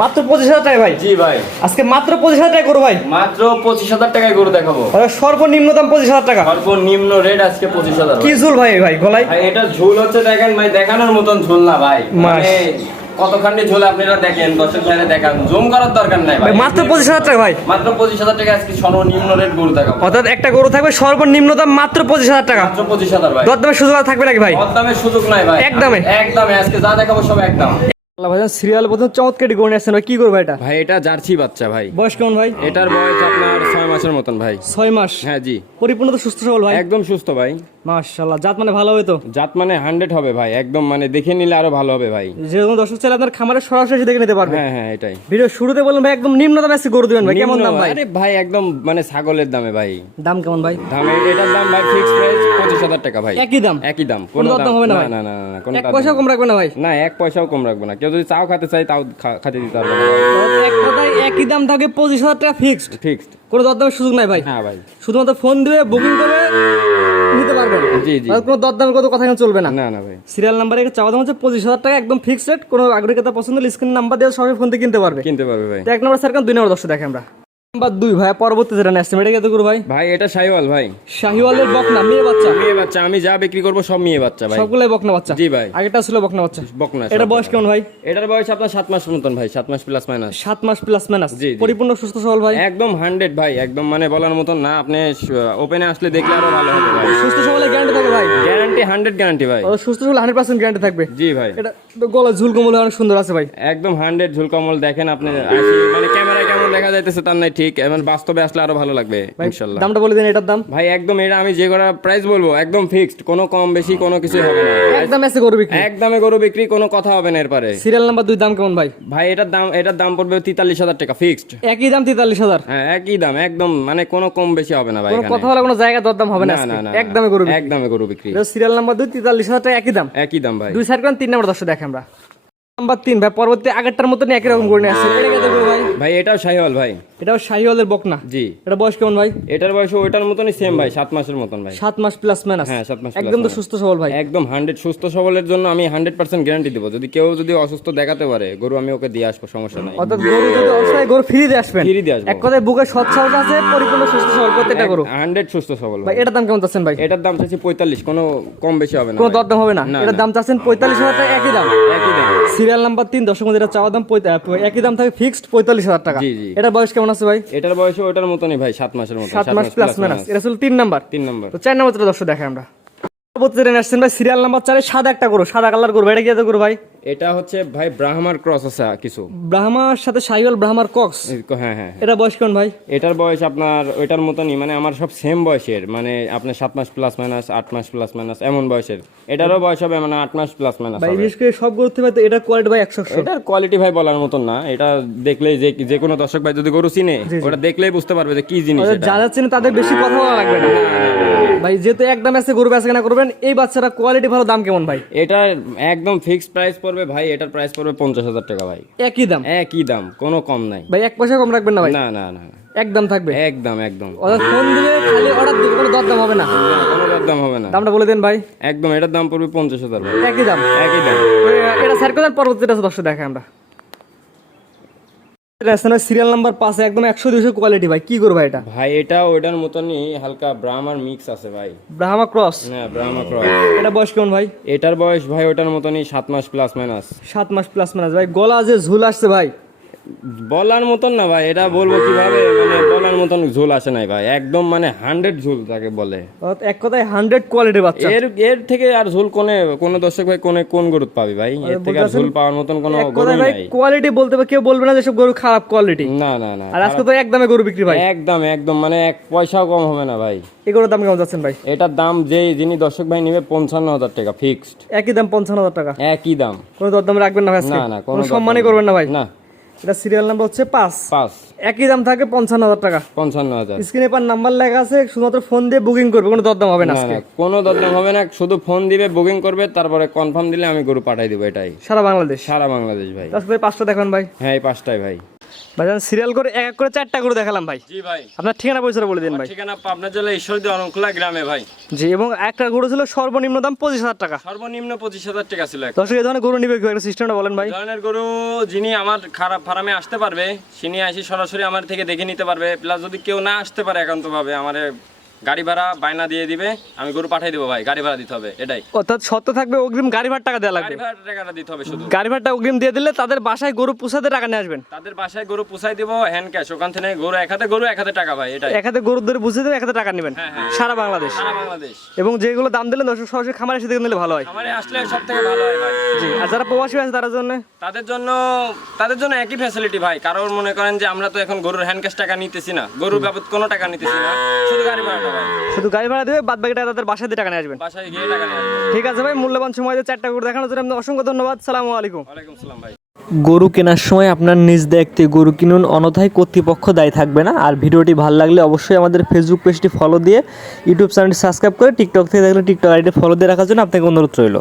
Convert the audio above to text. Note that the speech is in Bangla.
মাত্র 25,000 টাকা ভাই। জি ভাই, আজকে মাত্র 25,000 টাকা করো ভাই। মাত্র 25,000 টাকায় গরু দেখাবো। সর্বনিম্ন দাম 25,000 টাকা। সর্বনিম্ন রেট আজকে 25,000। কি ঝুল ভাই ভাই গলায়? ভাই এটা ঝুল হচ্ছে, দেখেন ভাই, দেখানোর মতন ঝুল না ভাই, মানে কতখানি ঝুল আপনারা দেখেন, দর্শক ভাইরা দেখান, জুম করার দরকার নাই ভাই। মাত্র 25,000 টাকা ভাই। মাত্র 25,000 টাকা আজকে সর্বনিম্ন রেট গরু দেখাবো। অর্থাৎ একটা গরু থাকবে সর্বনিম্ন দাম মাত্র 25,000 টাকা। মাত্র 25,000 ভাই। দরদামের সুযোগ থাকবে নাকি ভাই? দরদামের সুযোগ নাই ভাই, একদমে একদমে আজকে যা দেখাবো সব একদম। ভাইজান সিরিয়াল প্রথম চমৎকারী গরু নিয়ে আসছেন ভাই, কি করবো এটা? ভাই এটা জার্সি বাচ্চা ভাই। বয়স কেমন ভাই? এটার বয়স আপনার 6 মাসের মতন ভাই। 6 মাস? হ্যাঁ জি। পরিপূর্ণ তো সুস্থ সবল ভাই? একদম সুস্থ ভাই। মাশাআল্লাহ, জাত মানে ভালো হবে তো? জাত মানে 100 হবে ভাই, একদম মানে দেখে নিলে আরো ভালো হবে ভাই। যে কোনো দর্শক চাইলে আপনার খামারে সরাসরি দেখে নিতে পারবে। হ্যাঁ হ্যাঁ এটাই। ভিডিও শুরুতে বললাম ভাই একদম নিম্ন দামে আজকে গরু দিবেন ভাই, কেমন দাম ভাই? আরে ভাই একদম মানে ছাগলের দামে ভাই। দাম কেমন ভাই? এটার দাম ভাই ফিক্স প্রাইস 25,000 টাকা ভাই। একই দাম? একই দাম, কোনো দাম হবে না ভাই? না না না না, কোনো এক পয়সাও কম রাখবে না ভাই? না, এক পয়সাও কম রাখবো না। কেউ যদি চাও খেতে চাই তাও খেতে দিতে পারবো না। এক কথায় একই দাম থাকে, 25,000 টাকা ফিক্সড। ফিক্সড, কোনো দরদামের সুযোগ নাই ভাই? হ্যাঁ ভাই। শুধুমাত্র ফোন দিবে, বুকিং করে নিতে পারবেন। জি জি। আর কোনো দরদামের কথা এখানে চলবে না? না না ভাই। সিরিয়াল নাম্বারে চাওয়া দাম হচ্ছে 25,000 টাকা, একদম ফিক্সড রেট। কোনো আগ্রহী কথা পছন্দ হলে স্ক্রিন নাম্বার দিয়ে সবাই ফোন থেকে কিনতে পারবে। কিনতে পারবে ভাই। তো এক নম্বর স্যার, 2 নম্বর দর্শক দেখে আমরা নাম্বার 2 ভাই, পরবর্তী যেটা নেক্সট এটা কত করে ভাই? ভাই এটা শাহিওয়াল ভাই। শাহিওয়ালের বকনা মেয়ে বাচ্চা? মেয়ে বাচ্চা, আমি যা বিক্রি করব সব মেয়ে বাচ্চা ভাই। সবগুলাই বকনা বাচ্চা? জি ভাই। আগেটা ছিল বকনা বাচ্চা? বকনা। এটা বয়স কেমন ভাই? এটার বয়স আপনার 7 মাস মতন ভাই, 7 মাস প্লাস মাইনাস। 7 মাস প্লাস মাইনাস? জি, জি। পরিপূর্ণ সুস্থ সবল ভাই? একদম 100 ভাই, একদম মানে বলার মতন না। আপনি ওপেনে আসলে দেখলে আরো ভালো হবে ভাই। সুস্থ সবলের গ্যারান্টি থাকে ভাই? গ্যারান্টি 100 গ্যারান্টি ভাই। ও সুস্থ সবল 100% গ্যারান্টি থাকবে? জি ভাই। এটা তো গলা ঝুল কমল অনেক সুন্দর আছে ভাই। একদম 100 ঝুলকমল। দেখেন আপনি মানে ক্যামেরায় কেমন দেখা যাইতেছে তার নাই ঠিক, এবং বাস্তবে আসলে আরো ভালো লাগবে ইনশাআল্লাহ। দামটা বলে দিন এটার দাম ভাই। একদম এটা আমি যে করা প্রাইস বলবো একদম ফিক্সড, কোনো কম বেশি কোনো কিছু হবে না। একদম এসে গরু বিক্রি? একদমে গরু বিক্রি, কোনো কথা হবে না এরপরে। সিরিয়াল নাম্বার 2 দাম কেমন ভাই? ভাই এটার দাম পড়বে 43,000 টাকা ফিক্সড। একই দাম 43,000? হ্যাঁ একই দাম, একদম মানে কোনো কম বেশি হবে না ভাই। কোনো এখানে কথা বলা, কোনো জায়গা দরদাম হবে না? না না না, একদমে গরু বিক্রি? একদমে গরু বিক্রি। সিরিয়াল নাম্বার 2 43,000 টাকা একই দাম? একই দাম ভাই। 2 সাইড করেন। 3 নম্বর দর্শক দেখে আমরা নাম্বার 3 ভাই, পরবর্তী আগেরটার মতনই একই রকম করে নিয়ে আসছে। এটা কত করে ভাই? ভাই এটাও শাহিওয়াল ভাই। এটাও শাহিওয়ালের বকনা? জি। এটা বয়স কেমন ভাই? এটার বয়স ওটার মতনই সেম ভাই, 7 মাসের মতন ভাই। 7 মাস প্লাস মাইনাস? হ্যাঁ 7 মাস। একদম তো সুস্থ সবল ভাই? একদম 100 সুস্থ সবলের জন্য আমি 100% গ্যারান্টি দেবো। যদি কেউ যদি অসুস্থ দেখাতে পারে গরু, আমি ওকে দিয়ে আসবো, সমস্যা নাই। অর্থাৎ গরু যদি অবস্থায় গরু ফ্রি দিয়ে আসবেন? ফ্রি দিয়ে আসবো। এক কথায় বুকে সচ্ছল আছে, পরিপূর্ণ সুস্থ সবল প্রত্যেকটা গরু? 100 সুস্থ সবল ভাই। ভাই। এটার দাম কেমন চাচ্ছেন ভাই? এটার দাম চাচ্ছি 45, কোনো কম বেশি হবে না কোনো ভাই। দরদাম হবে না? না, এটার না। দাম চাচ্ছেন 45,000 টাকা, একই দাম? একই দাম। সিরিয়াল নাম্বার 3 দর্শক মধ্যে এটা চাওয়া দাম একই দাম থাকে, ফিক্সড 45,000 টাকা। জি, জি। এটার বয়স কেমন আছে ভাই? এটার বয়স ওটার মতনই ভাই, 7 মাসের মতন। 7 মাস প্লাস মাইনাস? এটা ছিল 3 নাম্বার। 3 নম্বর। তো 4 নাম্বার দর্শক দেখে আমরা পরবর্তী যেটা আসছেন ভাই, সিরিয়াল নাম্বার 4 সাদা একটা গরু, সাদা কালার গরু। এটা কি এত গরু ভাই? এটা হচ্ছে ভাই ব্রাহ্মার ক্রস আছে কিছু। ব্রাহ্মার সাথে শাহিওয়াল, ব্রাহ্মার কক্স? হ্যাঁ হ্যাঁ। এটা বয়স কেমন ভাই? এটার বয়স আপনার ওইটার মতনই, মানে আমার সব সেম বয়সের, মানে আপনার 7 মাস প্লাস মাইনাস, 8 মাস প্লাস মাইনাস এমন বয়সের। এটারও বয়স হবে মানে 8 মাস প্লাস মাইনাস ভাই হবে। বিশেষ করে সব গরু থেকে এটা কোয়ালিটি ভাই 100। এটার কোয়ালিটি ভাই বলার মতন না। এটা দেখলেই যে কোনো দর্শক ভাই যদি গরু চিনে, ওটা দেখলেই বুঝতে পারবে যে কি জিনিস এটা। যারা চেনে তাদের বেশি কথা বলা লাগবে না ভাই, যেহেতু একদম এসে গরু বেচাকেনা করবেন। এই বাচ্চাটা কোয়ালিটি ভালো, দাম কেমন ভাই? এটা একদম ফিক্সড প্রাইস পড়বে ভাই। এটার প্রাইস পড়বে 50,000 টাকা ভাই। একই দাম? একই দাম, কোনো কম নাই ভাই। 1 পয়সা কম রাখবেন না ভাই? না না না, একদম থাকবে? একদম একদম। অর্থাৎ ফোন দিলে খালি অর্ডার দিবে, কোনো দরদাম হবে না? কোনো দরদাম হবে না। দামটা বলে দেন ভাই। একদম এটার দাম পড়বে 50,000 ভাই। একই দাম? একই দাম। এটা স্যার করেন। পরবর্তীটা দর্শক দেখে আমরা সিরিয়াল নাম্বার 5, একদম 100-200 কোয়ালিটি ভাই। কি করবো এটা? ভাই এটা ওইটার মতনই হালকা ব্রাহ্মার মিক্স আছে ভাই। ব্রাহ্মা ক্রস? হ্যাঁ ব্রাহ্মা ক্রস। এটা বয়স কেমন ভাই? এটার বয়স ভাই ওটার মতনই 7 মাস প্লাস মাইনাস। 7 মাস প্লাস মাইনাস? ভাই গলা যে ঝুল আসছে ভাই, বলার মতন না ভাই। এটা বলবো কিভাবে, মানে বলার মতন ঝোল আসে নাই ভাই। একদম মানে 100 ঝোল তাকে বলে। এক কথায় 100 কোয়ালিটির বাচ্চা। এর থেকে আর ঝোল কোন দর্শক ভাই কোন গরু পাবি ভাই? এর থেকে আর ঝোল পাওয়ার মতন কোনো গরু ভাই নাই। কোয়ালিটি বলতে কেউ বলবে না যে সব গরু খারাপ কোয়ালিটি। না না না। আর আজকে তো একদমে গরু বিক্রি ভাই? একদম একদম, মানে 1 পয়সাও কম হবে না ভাই। এই গরুর দাম কেমন যাচ্ছেন ভাই? এটার দাম যিনি দর্শক ভাই নিবে 55,000 টাকা ফিক্সড। একই দাম? 55,000 টাকা? একই দাম। কোনো দরদাম রাখবেন না ভাই আজকে? না না, কোনো সম্মানই করবেন না ভাই? না। এটা সিরিয়াল নাম্বার হচ্ছে 5। একই দাম থাকে 55,000 টাকা। 55,000। স্ক্রিনে পার নাম্বার লেখা আছে, শুধুমাত্র ফোন দিয়ে বুকিং করবে, কোনো দরদাম হবে না না আজকে? না, কোনো দরদাম হবে না। শুধু ফোন দিবে, বুকিং করবে, তারপরে কনফার্ম দিলে আমি গরু পাঠাই দিব। এটাই সারা বাংলাদেশ? সারা বাংলাদেশ ভাই। তারপরে 5টা দেখান ভাই। হ্যাঁ এই 5টাই ভাই। ভাইজান সিরিয়াল করে এক এক করে 4টা গরু দেখালাম ভাই। জি ভাই। আপনার ঠিকানা পয়সাটা বলে দিন ভাই। ঠিকানা পাবনা জেলা ঈশ্বরদী অরণখোলা গ্রামে ভাই। জি, এবং একটা গরু ছিল সর্বনিম্ন দাম 25,000 টাকা। সর্বনিম্ন 25,000 টাকা ছিল। দর্শক এই ধরনের গরু নিবে কি একটা সিস্টেমটা বলেন ভাই। এই ধরনের গরু যিনি আমার খারাপ ফার্মে আসতে পারবে তিনি এসে সরাসরি আমার থেকে দেখে নিতে পারবে, প্লাস যদি কেউ না আসতে পারে একান্তভাবে আমার গাড়ি ভাড়া বায়না দিয়ে দিবে, আমি গরু পাঠিয়ে দেবো ভাই, গাড়ি ভাড়া দিতে হবে এটাই। অর্থাৎ শর্ত থাকবে অগ্রিম গাড়ি ভাড়া টাকা দেওয়া লাগবে। গাড়ি ভাড়া টাকাটা দিতে হবে শুধু। গাড়ি ভাড়াটা অগ্রিম দিয়ে দিলে তাদের বাসায় গরু পুষাতে টাকা নিয়ে আসবেন। তাদের বাসায় গরু পুষাই দেবো হ্যান্ড ক্যাশ, ওখান থেকে গরু এক হাতে টাকা ভাই এটাই। এক হাতে গরু ধরে বুঝে দেবে, এক হাতে টাকা নেবেন সারা বাংলাদেশ। সারা বাংলাদেশ। এবং যেগুলো দাম দিলে দর্শক সরাসরি খামারে এসে দেখে নিলে ভালো হয়। খামারে আসলে সব থেকে ভালো হয় ভাই। জি, আর যারা প্রবাসী আছে তাদের জন্য একই ফ্যাসিলিটি ভাই। কারণ মনে করেন যে আমরা তো এখন গরুর হ্যান্ড ক্যাশ টাকা নিতেছি না, গরুর বাবদ কোনো টাকা নিতেছি না, শুধু গাড়ি ভাড়াটা ভাই। শুধু গাড়ি ভাড়া দেবে, বাদ বাকি টাকা তাদের বাসায় দিয়ে টাকা নিয়ে আসবেন। বাসায় গিয়ে টাকা নিয়ে আসবেন। ঠিক আছে ভাই, মূল্যবান সময় দিয়ে 4টা গরু দেখানোর জন্য আপনাকে অসংখ্য ধন্যবাদ। সালামু আলাইকুম। ওয়ালাইকুম আসসালাম ভাই। গরু কেনার সময় আপনার নিজ দায়িত্বে গরু কিনুন, অন্যথায় কর্তৃপক্ষ দায়ী থাকবে না। আর ভিডিওটি ভালো লাগলে অবশ্যই আমাদের ফেসবুক পেজটি ফলো দিয়ে ইউটিউব চ্যানেলটি সাবস্ক্রাইব করে টিকটক থেকে দেখলে টিকটক আইডি ফলো দিয়ে রাখার জন্য আপনাকে অনুরোধ রইল।